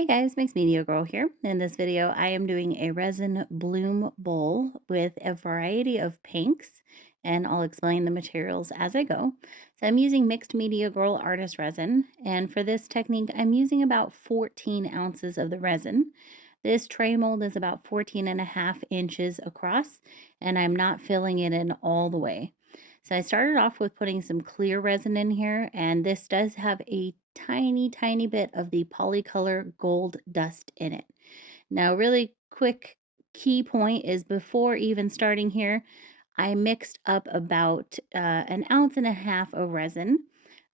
Hey guys, Mixed Media Girl here. In this video, I am doing a resin bloom bowl with a variety of pinks, and I'll explain the materials as I go. So I'm using Mixed Media Girl Artist Resin, and for this technique, I'm using about 14 ounces of the resin. This tray mold is about 14.5 inches across, and I'm not filling it in all the way. So I started off with putting some clear resin in here, and this does have a tiny bit of the polycolor gold dust in it. Now, really quick key point is before even starting here, I mixed up about 1.5 ounces of resin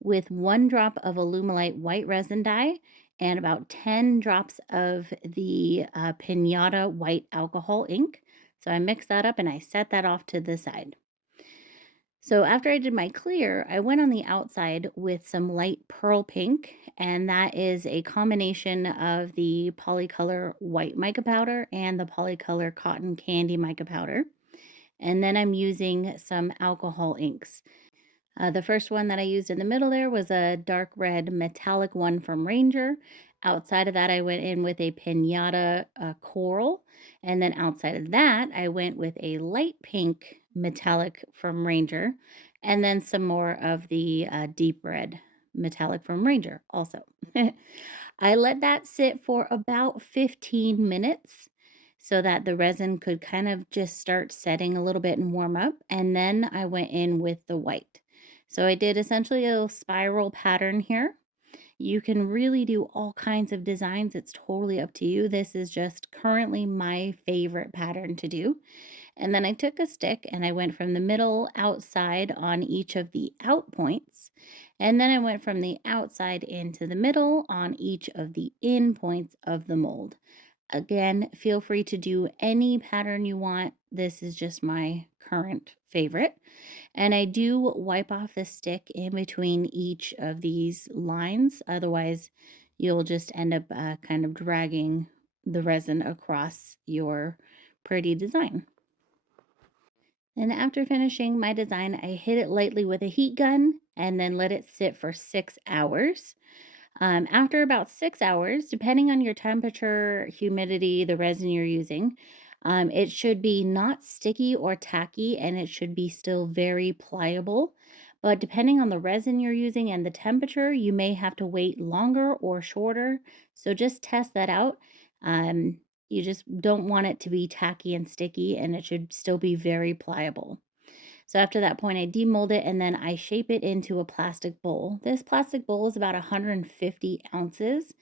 with 1 drop of Alumilite white resin dye and about 10 drops of the Pinata white alcohol ink. So I mixed that up and I set that off to the side. So after I did my clear, I went on the outside with some light pearl pink, and that is a combination of the polycolor white mica powder and the polycolor cotton candy mica powder. And then I'm using some alcohol inks. The first one that I used in the middle there was a dark red metallic one from Ranger. Outside of that, I went in with a Pinata coral. And then outside of that, I went with a light pink metallic from Ranger. And then some more of the deep red metallic from Ranger also. I let that sit for about 15 minutes so that the resin could kind of just start setting a little bit and warm up. And then I went in with the white. So I did essentially a little spiral pattern here. You can really do all kinds of designs. It's totally up to you. This is just currently my favorite pattern to do. And then I took a stick and I went from the middle outside on each of the out points. And then I went from the outside into the middle on each of the in points of the mold. Again, feel free to do any pattern you want. This is just my current favorite. And I do wipe off the stick in between each of these lines. Otherwise, you'll just end up kind of dragging the resin across your pretty design. And after finishing my design, I hit it lightly with a heat gun and then let it sit for 6 hours. After about 6 hours, depending on your temperature, humidity, the resin you're using, it should be not sticky or tacky and it should be still very pliable. But depending on the resin you're using and the temperature, you may have to wait longer or shorter. So just test that out. Um, you just don't want it to be tacky and sticky, and it should still be very pliable. So after that point, I demold it and then I shape it into a plastic bowl. This plastic bowl is about 150 ounces.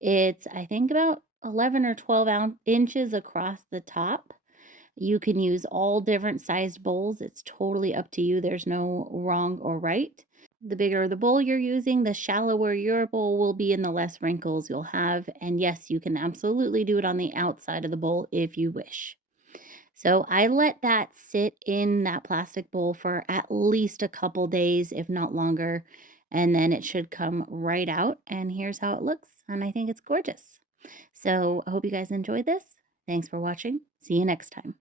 It's, I think, about 11 or 12 inches across the top. You can use all different sized bowls. It's totally up to you. There's no wrong or right. The bigger the bowl you're using, the shallower your bowl will be and the less wrinkles you'll have. And yes, you can absolutely do it on the outside of the bowl if you wish. So I let that sit in that plastic bowl for at least a couple days, if not longer, and then it should come right out. And here's how it looks. And I think it's gorgeous. So I hope you guys enjoyed this. Thanks for watching. See you next time.